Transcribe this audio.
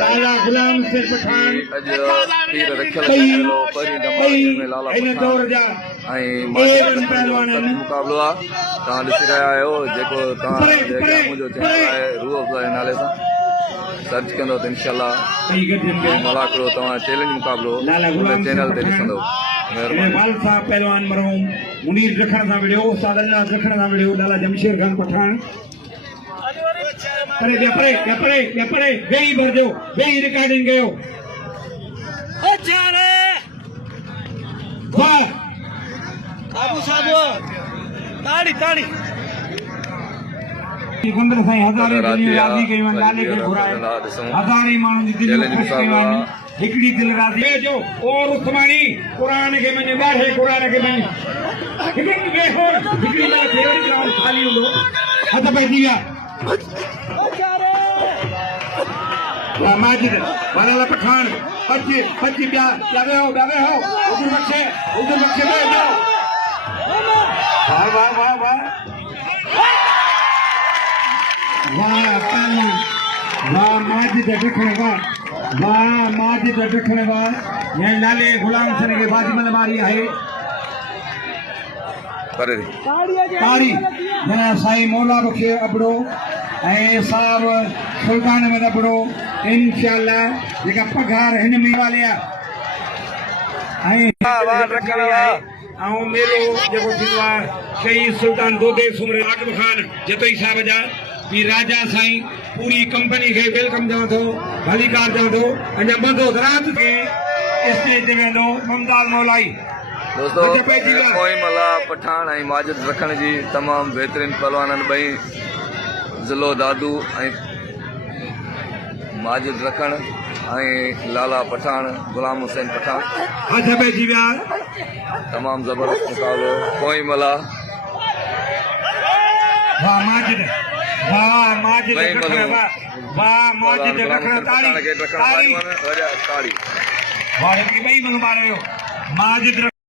लाला गुलाम सिर पठान मुक़ाबलो आहे तव्हां ॾिसी रहिया आहियो जेको तव्हां मुंहिंजो चैनल आहे रूह अफ़ज़ा नाले सां सर्च कंदो त इनशाअल्लाह मलाकड़ो तव्हां चैलेंज मुक़ाबलो चैनल ते ॾिसंदव। पहलवान मरहूम मुनीर रखण सां विड़ियो उस्ताद अल्लाह रखण सां विड़ियो लाला जमशेद खान पठान परे वेही भरजो वेही रिकॉर्डिंग कयो वाह बाबू साहब ताड़ी ताड़ी सिकंदर साईं हज़ारे दिलियूं राज़ी कयूं आहिनि लाले खे घुराए हज़ारे माण्हुनि जी दिलियूं ख़ुशि कयूं आहिनि हिकिड़ी दिलि राज़ी जो और उस्मानी क़ुरान खे मञे ॿारहे क़ुरान खे मञे हिकिड़ी महिल फेवरेट ग्राउंड ख़ाली हूंदो हथ पइजी विया वाह माजिद वाला पठान पची ॿिया वेहो उधर बख्शे वेहो वाह वाह वाह वाह वाह वाह माजिद ॾखण वाह ये लाले गुलाम सिंह के बाजीमल मारी आहे ताड़ी जना साईं मौला बख्शे अबड़ो ऐं साहब सुल्तान में अबड़ो इंशाअल्लाह जेका पघार हिन में वाले ऐं मेलो जेको थींदो आहे शहीद सुल्तान दोदे सुमरे आगम खान जतोई साहब जा भी राजा साईं पूरी कंपनी के वेलकम चवां थो भलीकार चवां थो अञा बंदो रात के स्टेज ते वेंदो ममदाल मौलाई दोस्तों कोई मला पठान ऐं माजिद रखण जी तमामु बहितरीन पहलवाननि ॿई ज़िलो दादू ऐं माजिद रखण ऐं लाला पठान गुलाम हुसैन पठान तमामु ज़बरदस्त मुक़ाबलो कोई मला माजिद